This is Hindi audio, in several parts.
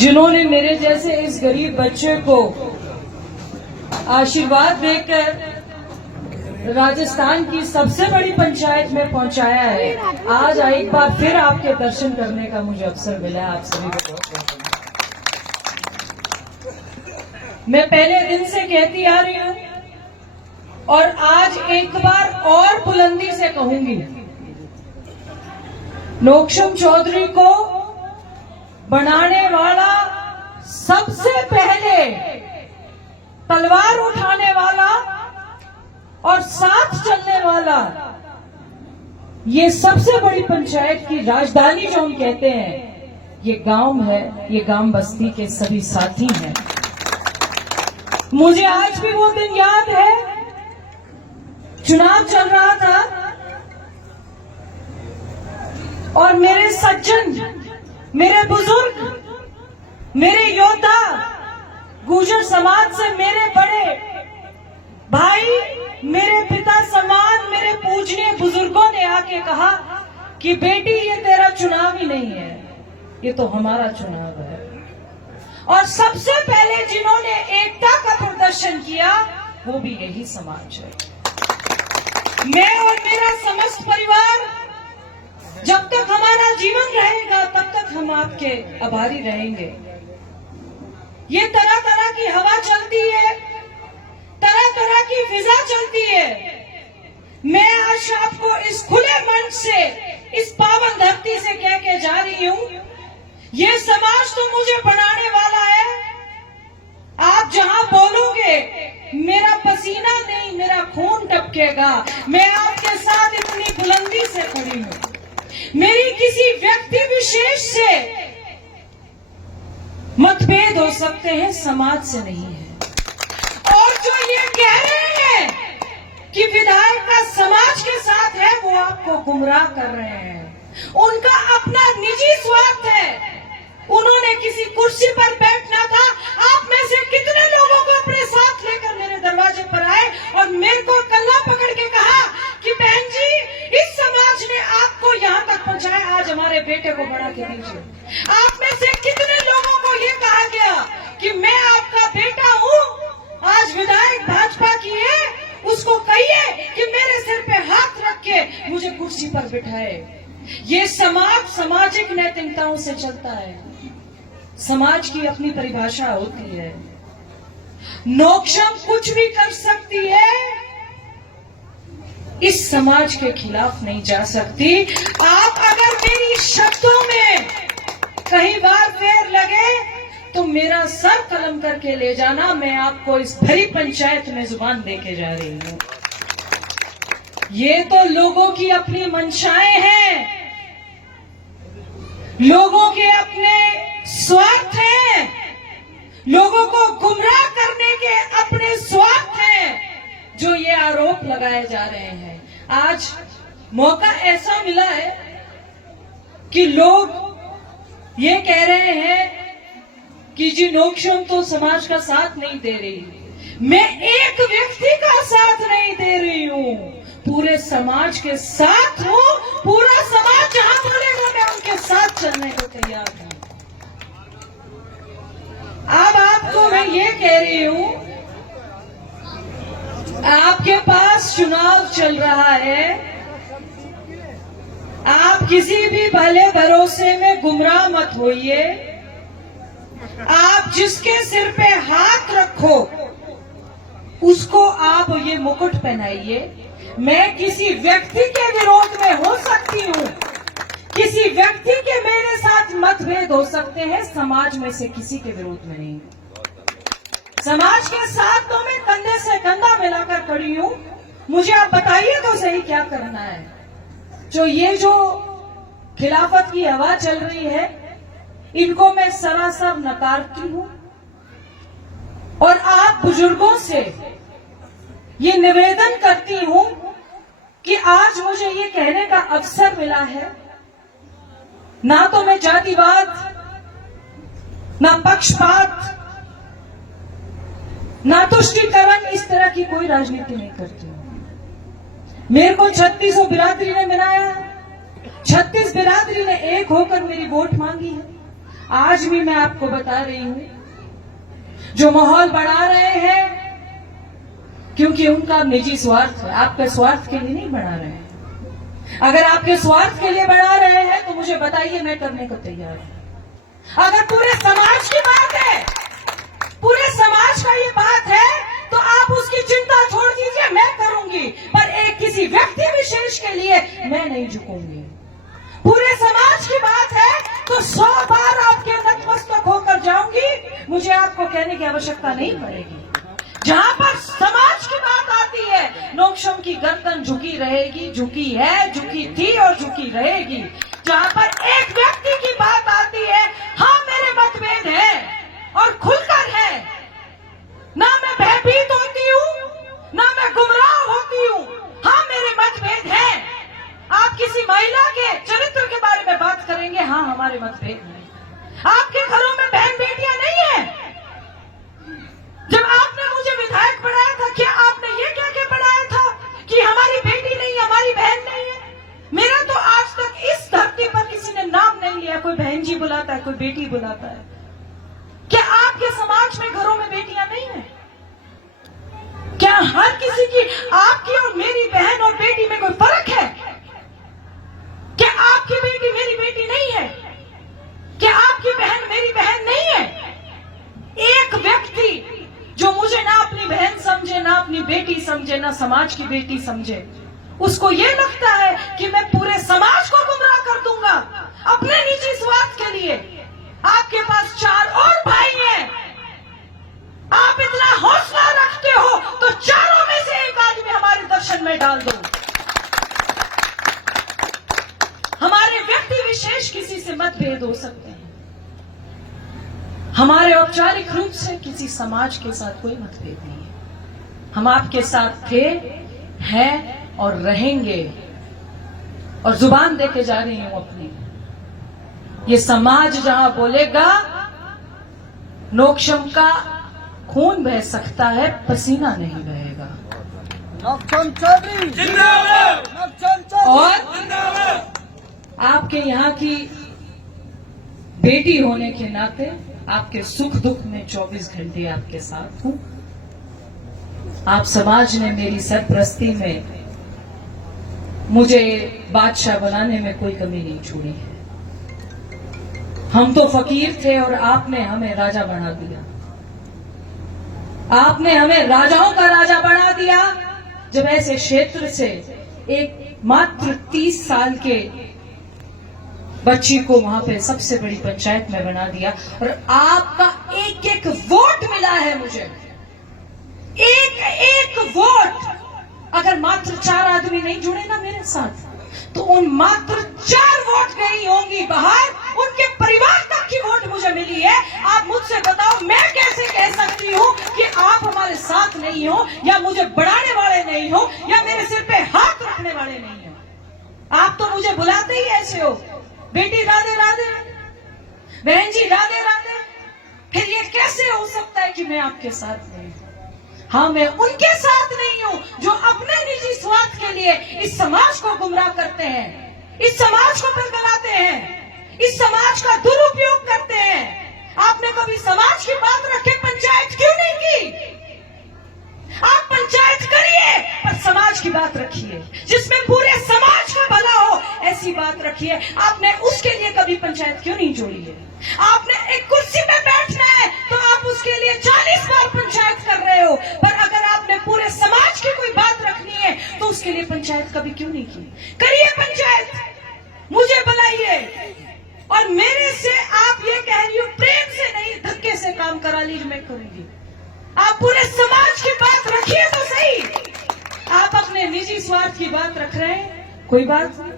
जिन्होंने मेरे जैसे इस गरीब बच्चे को आशीर्वाद देकर राजस्थान की सबसे बड़ी पंचायत में पहुंचाया है। आज एक बार फिर आपके दर्शन करने का मुझे अवसर मिला है। आप सभी को बहुत मैं पहले दिन से कहती आ रही हूं और आज एक बार और बुलंदी से कहूंगी, नोकशम चौधरी को बनाने वाला, सबसे पहले तलवार उठाने वाला और साथ चलने वाला, ये सबसे बड़ी पंचायत की राजधानी जो हम कहते हैं, ये गांव है, ये गांव बस्ती के सभी साथी हैं। मुझे आज भी वो दिन याद है, चुनाव चल रहा था और मेरे सज्जन, मेरे बुजुर्ग, मेरे योद्धा, गुर्जर समाज से मेरे बड़े भाई, मेरे पिता समान, मेरे पूजनीय बुजुर्गों ने आके कहा कि बेटी ये तेरा चुनाव ही नहीं है, ये तो हमारा चुनाव है। और सबसे पहले जिन्होंने एकता का प्रदर्शन किया वो भी यही समाज है। मैं और मेरा समस्त परिवार, जब तक हमारा जीवन रहेगा तब तक हम आपके आभारी रहेंगे। ये तरह तरह की हवा चलती है, तरह तरह की फिजा चलती है। मैं आज आपको इस खुले मंच से, इस पावन धरती से कह के जा रही हूं, ये समाज तो मुझे बनाने वाला है। आप जहां बोलोगे मेरा पसीना नहीं, मेरा खून टपकेगा। मैं आपके साथ इतनी बुलंदी से खड़ी हूं। मेरी किसी व्यक्ति विशेष से मतभेद हो सकते हैं, समाज से नहीं है। और जो ये कह रहे हैं कि विधायक का समाज के साथ है, वो आपको गुमराह कर रहे हैं। उनका अपना निजी स्वार्थ है। उन्होंने किसी कुर्सी पर बैठना था। आप में से कितने लोगों को अपने साथ लेकर मेरे दरवाजे पर आए और मेरे को कल्ला पकड़ के कहा कि बहन जी, इस समाज ने आपको यहाँ तक पहुंचाया, आज हमारे बेटे को बढ़ा के दीजिए। आप में से कितने लोगों को ये कहा गया कि मैं आपका बेटा हूँ, आज विधायक भाजपा की है, उसको कहिए कि मेरे सिर पे हाथ रख के मुझे कुर्सी पर बिठाए। ये समाज सामाजिक नैतिकताओं से चलता है। समाज की अपनी परिभाषा होती है। नोकशम कुछ भी कर सकती है, इस समाज के खिलाफ नहीं जा सकती। आप अगर मेरी शब्दों में कहीं बार फेर लगे तो मेरा सर कलम करके ले जाना। मैं आपको इस भरी पंचायत में जुबान देके जा रही हूं। ये तो लोगों की अपनी मंशाएं हैं, लोगों के अपने स्वार्थ हैं, लोगों को गुमराह करने के अपने स्वार्थ हैं, जो ये आरोप लगाए जा रहे हैं। आज मौका ऐसा मिला है कि लोग ये कह रहे हैं कि जी नोकशम तो समाज का साथ नहीं दे रही। मैं एक व्यक्ति का साथ नहीं दे रही हूं, पूरे समाज के साथ हूं। पूरा समाज जहां बोलेगा मैं उनके साथ चलने को तैयार हूं। अब आपको मैं ये कह रही हूं, आपके पास चुनाव चल रहा है, आप किसी भी भले भरोसे में गुमराह मत होइए। आप जिसके सिर पे हाथ रखो उसको आप ये मुकुट पहनाइए। मैं किसी व्यक्ति के विरोध में हो सकती हूँ, किसी व्यक्ति के मेरे साथ मतभेद हो सकते हैं, समाज में से किसी के विरोध में नहीं। समाज के साथ तो मैं कंधे से कंधा मिलाकर खड़ी हूँ। मुझे आप बताइए तो सही क्या करना है। जो खिलाफत की हवा चल रही है, इनको मैं सरासर नकारती हूँ। और आप बुजुर्गों से ये निवेदन करती हूं कि आज मुझे ये कहने का अवसर मिला है, ना तो मैं जातिवाद, ना पक्षपात, ना तुष्टीकरण, इस तरह की कोई राजनीति नहीं करती हूं। मेरे को 3600 बिरादरी ने मिलाया, 36 बिरादरी ने एक होकर मेरी वोट मांगी है। आज भी मैं आपको बता रही हूं, जो माहौल बढ़ा रहे हैं क्योंकि उनका निजी स्वार्थ है, आपके स्वार्थ के लिए नहीं बढ़ा रहे हैं। अगर आपके स्वार्थ के लिए बढ़ा रहे हैं तो मुझे बताइए, मैं करने को तैयार हूं। अगर पूरे समाज की बात है, पूरे समाज का ये बात है, तो आप उसकी चिंता छोड़ दीजिए, मैं करूंगी, पर एक किसी व्यक्ति विशेष के लिए मैं नहीं झुकूंगी। पूरे समाज की बात है तो 100 बार आपके नतमस्तक होकर जाऊंगी, मुझे आपको कहने की आवश्यकता नहीं पड़ेगी। जहां पर समाज की बात आती है, नोकशम की गर्दन झुकी रहेगी, झुकी है, झुकी थी और झुकी रहेगी। जहां पर एक व्यक्ति की बात आती है, हाँ मेरे मतभेद है और खुलकर है, ना मैं भयभीत होती हूं, ना मैं गुमराह होती हूं, हाँ मेरे मतभेद है। आप किसी महिला के चरित्र के बारे में बात करेंगे, हाँ हमारे मतभेद हैं। आपके घरों में बहन बेटियां नहीं है। जब आपने मुझे विधायक बनाया था, क्या आपने ये कह के बनाया था कि हमारी बेटी नहीं है, हमारी बहन नहीं है? मेरा तो आज तक इस धरती पर किसी ने नाम नहीं लिया। कोई बहन जी बुलाता है, कोई बेटी बुलाता है। क्या आपके समाज में घरों में बेटियां नहीं है? क्या हर किसी की, आपकी और मेरी बहन और बेटी में कोई फर्क है? क्या आपकी बेटी मेरी बेटी नहीं है? क्या आपकी बहन मेरी बहन नहीं है? एक व्यक्ति जो मुझे ना अपनी बहन समझे, ना अपनी बेटी समझे, ना समाज की बेटी समझे, उसको ये लगता है कि मैं पूरे समाज को गुमराह कर दूंगा अपने निजी स्वार्थ के लिए। आपके पास 4 और भाई हैं, आप इतना हौसला रखते हो तो चारों में से एक आदमी हमारे दर्शन में डाल दो। हमारे व्यक्ति विशेष किसी से मतभेद हो सकते हैं, हमारे औपचारिक रूप से किसी समाज के साथ कोई मतभेद नहीं है। हम आपके साथ थे, हैं और रहेंगे, और जुबान देके जा रही हूं अपनी। ये समाज जहां बोलेगा, नोकशम का खून बह सकता है, पसीना नहीं बहेगा। और आपके यहाँ की बेटी होने के नाते आपके सुख दुख में 24 घंटे आपके साथ हूं। आप समाज ने मेरी सरपरस्ती में मुझे बादशाह बनाने में कोई कमी नहीं छोड़ी है। हम तो फकीर थे और आपने हमें राजा बना दिया। आपने हमें राजाओं का राजा बना दिया। जब ऐसे क्षेत्र से एक मात्र 30 साल के बच्ची को वहां पे सबसे बड़ी पंचायत में बना दिया, और आपका एक एक वोट मिला है मुझे, एक एक वोट। अगर मात्र 4 आदमी नहीं जुड़े ना मेरे साथ, तो उन मात्र 4 वोट गई होंगी बाहर, उनके परिवार तक की वोट मुझे मिली है। आप मुझसे बताओ, मैं कैसे कह सकती हूँ कि आप हमारे साथ नहीं हो, या मुझे बढ़ाने वाले नहीं हो, या मेरे सिर पे हाथ रखने वाले नहीं हो? आप तो मुझे बुलाते ही ऐसे हो, बेटी राधे राधे, बहन जी राधे राधे। फिर ये कैसे हो सकता है कि मैं आपके साथ नहीं हूं? हाँ, मैं उनके साथ नहीं हूं जो अपने निजी स्वार्थ के लिए इस समाज को गुमराह करते हैं, इस समाज को बरगलाते हैं, इस समाज का दुरुपयोग करते हैं। आपने कभी समाज की बात रखे पंचायत क्यों नहीं की? आप पंचायत करिए, पर समाज की बात रखिए, जिसमें पूरे समाज का भला हो, ऐसी बात रखिए। आपने उसके लिए कभी पंचायत क्यों नहीं जोड़ी है? आपने एक कुर्सी पे बैठना है तो आप उसके लिए 40 बार पंचायत कर रहे हो, पर अगर आपने पूरे समाज की कोई बात रखनी है तो उसके लिए पंचायत कभी क्यों नहीं की? करिए पंचायत, मुझे बुलाइए, और मेरे से आप ये कह रही हो प्रेम से नहीं, धक्के से काम करा लीजिए, मैं करूंगी। आप पूरे समाज की बात रखिए तो सही। आप अपने निजी स्वार्थ की बात रख रहे हैं, कोई बात नहीं।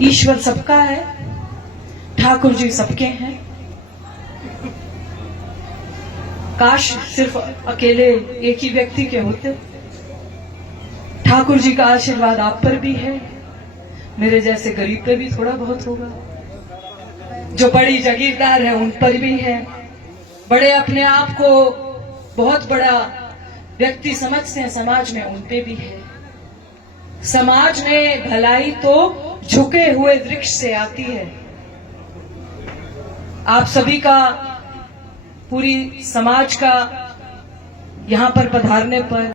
ईश्वर सबका है, ठाकुर जी सबके हैं। काश सिर्फ अकेले एक ही व्यक्ति के होते। ठाकुर जी का आशीर्वाद आप पर भी है, मेरे जैसे गरीब पे भी थोड़ा बहुत होगा, जो बड़ी जागीरदार है उन पर भी है, बड़े अपने आप को बहुत बड़ा व्यक्ति समझते हैं समाज में, उन पे भी है। समाज में भलाई तो झुके हुए वृक्ष से आती है, आप सभी का, पूरी समाज का यहाँ पर पधारने पर